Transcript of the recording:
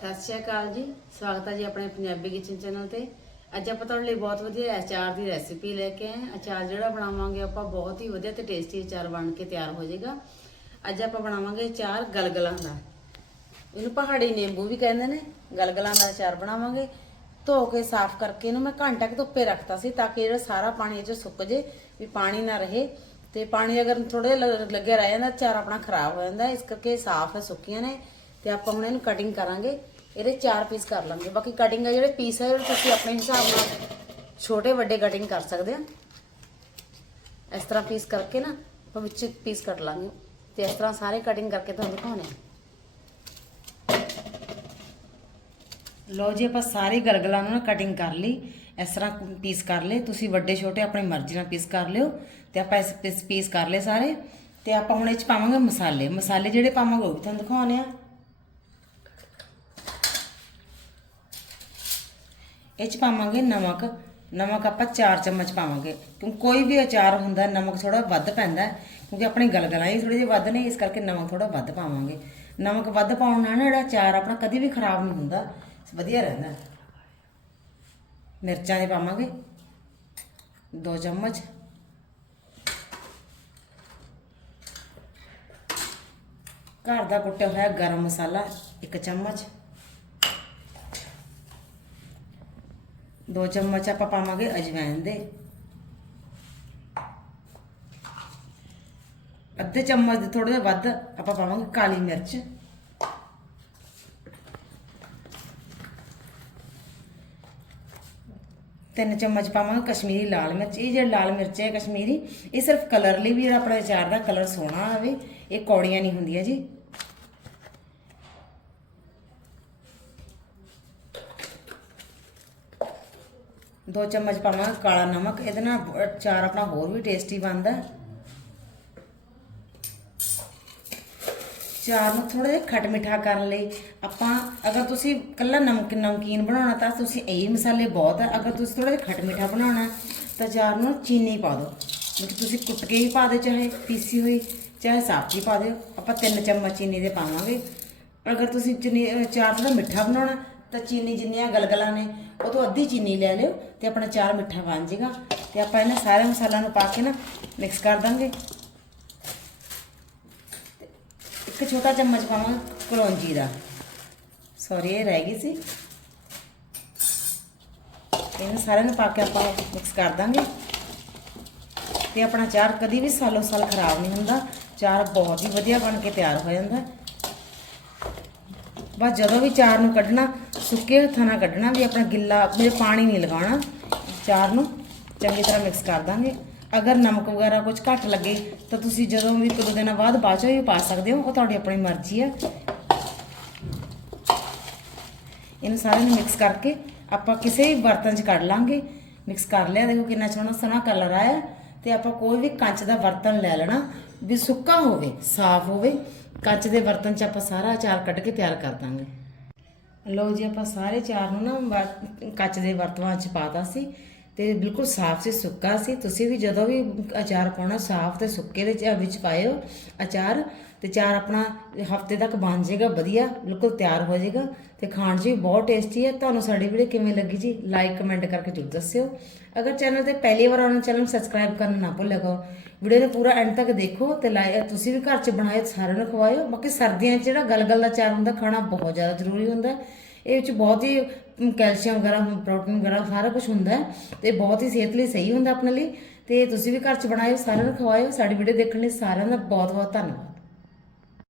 ਸਤਿ ਸ਼੍ਰੀ ਅਕਾਲ ਜੀ। ਸਵਾਗਤ ਹੈ ਜੀ ਆਪਣੇ ਪੰਜਾਬੀ ਕਿਚਨ ਚੈਨਲ ਤੇ। ਅੱਜ ਆਪਾਂ ਤੁਹਾਡੇ ਲਈ ਬਹੁਤ ਵਧੀਆ ਅਚਾਰ ਦੀ ਰੈਸਿਪੀ ਲੈ ਕੇ ਆਏ ਅਚਾਰ ਜਿਹੜਾ ਬਣਾਵਾਂਗੇ ਆਪਾਂ ਬਹੁਤ ਹੀ ਵਧੀਆ ਤੇ ਟੇਸਟੀ ਅਚਾਰ ਬਣ ਕੇ ਤਿਆਰ ਹੋ ਜਾਏਗਾ। ਅੱਜ ਆਪਾਂ ਬਣਾਵਾਂਗੇ ਅਚਾਰ ਗਲਗਲਾਂ ਦਾ। ਇਹਨੂੰ ਪਹਾੜੀ ਨਿੰਬੂ ਵੀ ਕਹਿੰਦੇ ਨੇ। ਗਲਗਲਾਂ ਦਾ ਅਚਾਰ ਬਣਾਵਾਂਗੇ। ਧੋ ਕੇ ਸਾਫ਼ ਕਰਕੇ ਇਹਨੂੰ ਮੈਂ ਘੰਟਾ ਕੁ ਧੁੱਪੇ ਰੱਖਤਾ ਸੀ ਤਾਂ ਕਿ ਜਿਹੜਾ ਸਾਰਾ ਪਾਣੀ ਇਹ 'ਚ ਸੁੱਕ ਜੇ, ਵੀ ਪਾਣੀ ਨਾ ਰਹੇ। ਤੇ ਪਾਣੀ ਅਗਰ ਥੋੜੇ ਲੱਗਿਆ ਰਹਿ ਜਾਂਦਾ ਚਾਰ ਆਪਣਾ ਖਰਾਬ ਹੋ ਜਾਂਦਾ। ਇਸ ਕਰਕੇ ਸਾਫ਼ ਹੈ ਸੁੱਕੀਆਂ ਨੇ। ਤੇ ਆਪਾਂ ਹੁਣ ਇਹਨੂੰ ਕਟਿੰਗ ਕਰਾਂਗੇ। ਇਹਦੇ ਚਾਰ ਪੀਸ ਕਰ ਲਾਂਗੇ। ਬਾਕੀ ਕਟਿੰਗ ਆ ਜਿਹੜੇ ਪੀਸ ਹੈ ਜਿਹੜੇ ਤੁਸੀਂ ਆਪਣੇ ਹਿਸਾਬ ਨਾਲ ਛੋਟੇ ਵੱਡੇ ਕਟਿੰਗ ਕਰ ਸਕਦੇ ਆ। ਇਸ ਤਰ੍ਹਾਂ ਪੀਸ ਕਰਕੇ ਨਾ, ਆਪਾਂ ਵਿੱਚ ਪੀਸ ਕੱਟ ਲਾਂਗੇ। ਤੇ ਇਸ ਤਰ੍ਹਾਂ ਸਾਰੇ ਕਟਿੰਗ ਕਰਕੇ ਤੁਹਾਨੂੰ ਦਿਖਾਉਣੇ ਆ। ਲੋ ਜੀ, ਆਪਾਂ ਸਾਰੇ ਗਲਗਲਾਂ ਨੂੰ ਕਟਿੰਗ ਕਰ ਲਈ। ਇਸ ਤਰ੍ਹਾਂ ਪੀਸ ਕਰ ਲਏ। ਤੁਸੀਂ ਵੱਡੇ, ਛੋਟੇ ਆਪਣੀ ਮਰਜ਼ੀ ਨਾਲ ਪੀਸ ਕਰ ਲਿਓ। ਤੇ ਆਪਾਂ ਇਸ ਪੀਸ ਪੀਸ ਕਰ ਲਏ ਸਾਰੇ। ਤੇ ਆਪਾਂ ਹੁਣ ਇਹ ਚ ਪਾਵਾਂਗੇ ਮਸਾਲੇ। ਮਸਾਲੇ ਜਿਹੜੇ ਪਾਵਾਂਗੇ ਉਹ ਵੀ ਤੁਹਾਨੂੰ ਦਿਖਾਉਣੇ ਆ। ਇਹ ਚ ਪਾਵਾਂਗੇ ਨਮਕ ਨਮਕ ਆਪਾਂ 4 ਚਮਚ ਪਾਵਾਂਗੇ ਕਿਉਂਕਿ ਕੋਈ ਵੀ ਅਚਾਰ ਹੁੰਦਾ ਨਮਕ ਥੋੜਾ ਵੱਧ ਪੈਂਦਾ ਹੈ, ਕਿਉਂਕਿ ਆਪਣੀ ਗਲਗਲਾਂ ਹੀ ਥੋੜੀ ਜਿਹੀ ਵੱਧ ਨੇ ਇਸ ਕਰਕੇ ਨਮਕ ਥੋੜਾ ਵੱਧ ਪਾਵਾਂਗੇ ਨਮਕ ਵੱਧ ਪਾਉਣ ਨਾਲ ਨਾ ਜਿਹੜਾ ਅਚਾਰ ਆਪਣਾ ਕਦੀ ਵੀ ਖਰਾਬ ਨਹੀਂ ਹੁੰਦਾ ਵਧੀਆ ਰਹਿੰਦਾ ਹੈ। ਮਿਰਚਾਂ ਦੇ ਪਾਵਾਂਗੇ 2 ਚਮਚ ਘਰ ਦਾ ਕੁੱਟਿਆ ਹੋਇਆ ਗਰਮ ਮਸਾਲਾ 1 ਚਮਚ ਦੋ ਚਮਚ ਆਪਾਂ ਪਾਵਾਂਗੇ ਅਜਵਾਇਨ ਦੇ। ਅੱਧੇ ਚਮਚ ਦੇ ਥੋੜਾ ਜਿਹਾ ਵੱਧ ਆਪਾਂ ਪਾਵਾਂਗੇ ਕਾਲੀ ਮਿਰਚ। ਤਿੰਨ ਚਮਚ ਪਾਵਾਂਗੇ ਕਸ਼ਮੀਰੀ ਲਾਲ ਮਿਰਚ। ਇਹ ਜਿਹੜੀ ਲਾਲ ਮਿਰਚ ਹੈ ਕਸ਼ਮੀਰੀ, ਇਹ ਸਿਰਫ ਕਲਰ ਲਈ ਵੀ ਜਿਹੜਾ ਆਪਣਾ ਅਚਾਰ ਦਾ ਕਲਰ ਸੋਹਣਾ ਆਵੇ, ਇਹ ਕੌੜੀਆਂ ਨਹੀਂ ਹੁੰਦੀਆਂ ਜੀ। ਦੋ ਚਮਚ ਪਾਵਾਂਗੇ ਕਾਲਾ ਨਮਕ, ਇਹਦੇ ਨਾਲ ਚਾਰ ਆਪਣਾ ਹੋਰ ਵੀ ਟੇਸਟੀ ਬਣਦਾ। ਚਾਰ ਨੂੰ ਥੋੜਾ ਜਿਹਾ ਖੱਟ ਮਿੱਠਾ ਕਰਨ ਲਈ ਆਪਾਂ, ਅਗਰ ਤੁਸੀਂ ਕੱਲਾ ਨਮਕ ਨਮਕੀਨ ਬਣਾਉਣਾ ਤਾਂ ਤੁਸੀਂ ਇਹ ਮਸਾਲੇ ਬਹੁਤ ਹੈ ਅਗਰ ਤੁਸੀਂ ਥੋੜਾ ਜਿਹਾ ਖੱਟ ਮਿੱਠਾ ਬਣਾਉਣਾ, ਤਾਂ ਚਾਰ ਨੂੰ ਚੀਨੀ ਪਾ ਦਿਓ। ਮਤਲਬ ਤੁਸੀਂ ਕੁੱਟ ਕੇ ਹੀ ਪਾ ਦਿਓ, ਚਾਹੇ ਪੀਸੀ ਹੋਈ, ਚਾਹੇ ਸਾਬਤੀ ਪਾ ਦਿਓ। ਆਪਾਂ ਤਿੰਨ ਚਮਚ ਚੀਨੀ ਦੇ ਪਾਵਾਂਗੇ। ਅਗਰ ਤੁਸੀਂ ਚੀਨੀ ਚਾਰ ਥੋੜਾ ਮਿੱਠਾ ਬਣਾਉਣਾ ਤਾਂ ਚੀਨੀ ਜਿੰਨੀਆਂ ਗਲਗਲਾਂ ਨੇ ਉਹ ਤੋਂ ਅੱਧੀ ਚੀਨੀ ਲੈ ਲਿਓ ਤੇ ਆਪਣਾ ਚਾਰ ਮਿੱਠਾ ਬਣ ਜਾਏਗਾ ਤੇ ਆਪਾਂ ਇਹਨਾਂ ਸਾਰੇ ਮਸਾਲਿਆਂ ਨੂੰ ਪਾ ਕੇ ਨਾ ਮਿਕਸ ਕਰ ਦਾਂਗੇ। ਇੱਕ ਛੋਟਾ ਚਮਚ ਪਾਵਾਂ ਕਲੌਂਜੀ ਦਾ। ਸੌਰੀ ਇਹ ਰਹਿ ਗਈ ਸੀ। ਇਹਨਾਂ ਸਾਰਿਆਂ ਨੂੰ ਪਾ ਕੇ ਆਪਾਂ ਮਿਕਸ ਕਰ ਦਾਂਗੇ। ਤੇ ਆਪਣਾ ਚਾਰ ਕਦੀ ਵੀ ਸਾਲੋ ਸਾਲ ਖਰਾਬ ਨਹੀਂ ਹੁੰਦਾ। ਚਾਰ ਬਹੁਤ ਹੀ ਵਧੀਆ ਬਣ ਕੇ ਤਿਆਰ ਹੋ ਜਾਂਦਾ। ਬਸ ਜਦੋਂ ਵੀ ਚਾਰ ਨੂੰ ਕੱਢਣਾ, ਸੁੱਕੇ ਹੱਥਾਂ ਨਾਲ ਕੱਢਣਾ ਵੀ ਆਪਣਾ ਗਿੱਲਾ ਮੇਰੇ ਪਾਣੀ ਨਹੀਂ ਲਗਾਉਣਾ। ਚਾਰ ਨੂੰ ਚੰਗੀ ਤਰ੍ਹਾਂ ਮਿਕਸ ਕਰ ਦਾਂਗੇ। ਅਗਰ ਨਮਕ ਵਗੈਰਾ ਕੁਝ ਘੱਟ ਲੱਗੇ, ਤਾਂ ਤੁਸੀਂ ਜਦੋਂ ਵੀ ਇੱਕ ਦੋ ਦਿਨਾਂ ਬਾਅਦ ਬਾਅਦ ਚੋਂ ਵੀ ਪਾ ਸਕਦੇ ਹੋ, ਉਹ ਤੁਹਾਡੀ ਆਪਣੀ ਮਰਜ਼ੀ ਹੈ। ਇਹਨੂੰ ਸਾਰਿਆਂ ਨੂੰ ਮਿਕਸ ਕਰਕੇ ਆਪਾਂ ਕਿਸੇ ਵੀ ਬਰਤਨ 'ਚ ਕੱਢ ਲਾਂਗੇ। ਮਿਕਸ ਕਰ ਲਿਆ, ਦੇਖੋ ਕਿੰਨਾ ਸੋਹਣਾ ਸੋਹਣਾ ਕਲਰ ਆਇਆ। ਤੇ ਆਪਾਂ ਕੋਈ ਵੀ ਕੰਚ ਦਾ ਬਰਤਨ ਲੈ ਲੈਣਾ, ਵੀ ਸੁੱਕਾ ਹੋਵੇ, ਸਾਫ਼ ਹੋਵੇ। ਕੱਚ ਦੇ ਬਰਤਨ 'ਚ ਆਪਾਂ ਸਾਰਾ ਅਚਾਰ ਕੱਢ ਕੇ ਤਿਆਰ ਕਰ ਦਾਂਗੇ। ਲਓ ਜੀ, ਆਪਾਂ ਸਾਰੇ ਚਾਰ ਨੂੰ ਨਾ ਕੱਚ ਦੇ ਬਰਤਨਾਂ 'ਚ ਪਾਤਾ ਸੀ। ਤੇ ਬਿਲਕੁਲ ਸਾਫ਼ ਸੀ ਸੁੱਕਾ ਸੀ। ਤੁਸੀਂ ਵੀ ਜਦੋਂ ਵੀ ਅਚਾਰ ਪਾਉਣਾ, ਸਾਫ਼ ਤੇ ਸੁੱਕੇ ਦੇ ਚ- ਵਿੱਚ ਪਾਇਓ ਅਚਾਰ ਤੇ ਚਾਰ ਆਪਣਾ ਹਫ਼ਤੇ ਤੱਕ ਬਣ ਜਾਏਗਾ, ਵਧੀਆ, ਬਿਲਕੁਲ ਤਿਆਰ ਹੋ ਜਾਏਗਾ ਤੇ ਖਾਣ 'ਚ ਵੀ ਬਹੁਤ ਟੇਸਟੀ ਹੈ। ਤੁਹਾਨੂੰ ਸਾਡੀ ਵੀਡੀਓ ਕਿਵੇਂ ਲੱਗੀ ਜੀ ਲਾਈਕ ਕਮੈਂਟ ਕਰਕੇ ਜ਼ਰੂਰ ਦੱਸਿਓ। ਅਗਰ ਚੈਨਲ ਤੇ ਪਹਿਲੀ ਵਾਰ ਆਉਣਾ ਚੈਨਲ ਨੂੰ ਸਬਸਕ੍ਰਾਈਬ ਕਰਨਾ ਨਾ ਭੁੱਲਿਆ ਵੀਡੀਓ ਨੂੰ ਪੂਰਾ ਐਂਡ ਤੱਕ ਦੇਖੋ ਤੇ ਲਾਈ- ਤੁਸੀਂ ਵੀ ਘਰ 'ਚ ਬਣਾਏ ਸਾਰਿਆਂ ਨੂੰ ਖਵਾਇਓ। ਬਾਕੀ ਸਰਦੀਆਂ 'ਚ ਜਿਹੜਾ ਗਲਗਲ ਦਾ ਚਾਰ ਹੁੰਦਾ, ਖਾਣਾ ਬਹੁਤ ਜ਼ਿਆਦਾ ਜ਼ਰੂਰੀ ਹੁੰਦਾ। ਇਹ ਵਿੱਚ ਬਹੁਤ ਹੀ ਕੈਲਸ਼ੀਅਮ ਵਗੈਰਾ ਪ੍ਰੋਟੀਨ ਵਗੈਰਾ, ਸਾਰਾ ਕੁਝ ਹੁੰਦਾ ਹੈ ਤੇ ਬਹੁਤ ਹੀ ਸਿਹਤ ਲਈ ਸਹੀ ਹੁੰਦਾ ਆਪਣੇ ਲਈ ਤੇ ਤੁਸੀਂ ਵੀ ਘਰ 'ਚ ਬਣਾਇਓ, ਸਾਰਿਆਂ ਨੂੰ ਖਵਾਇਓ, ਸਾਡੀ ਵੀਡੀਓ ਦੇਖਣ ਲਈ ਸਾਰਿਆਂ ਦਾ ਬਹੁਤ ਬਹੁਤ ਧੰਨਵਾਦ।